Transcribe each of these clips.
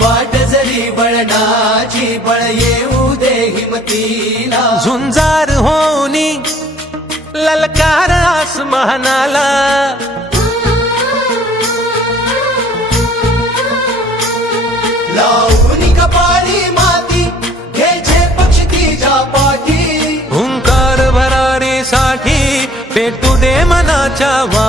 वाट जरी बळणाची बळ येऊ दे हिमतीला. झुंजार होनी ललकार आसमानाला. लावून माती घ्यायचे पक्ष तिच्या पाठी. हुंकार भरारी साठी पेटू दे मनाच्या वा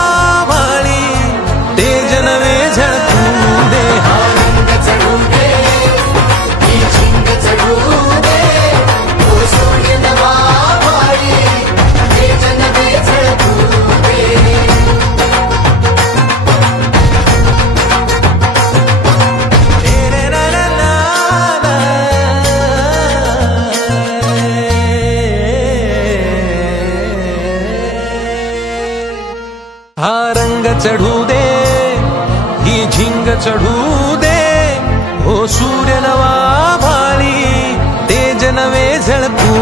चढू दे ही झिंग चढू दे. हो सूर्य नवा भाळी तेज नवे झळकू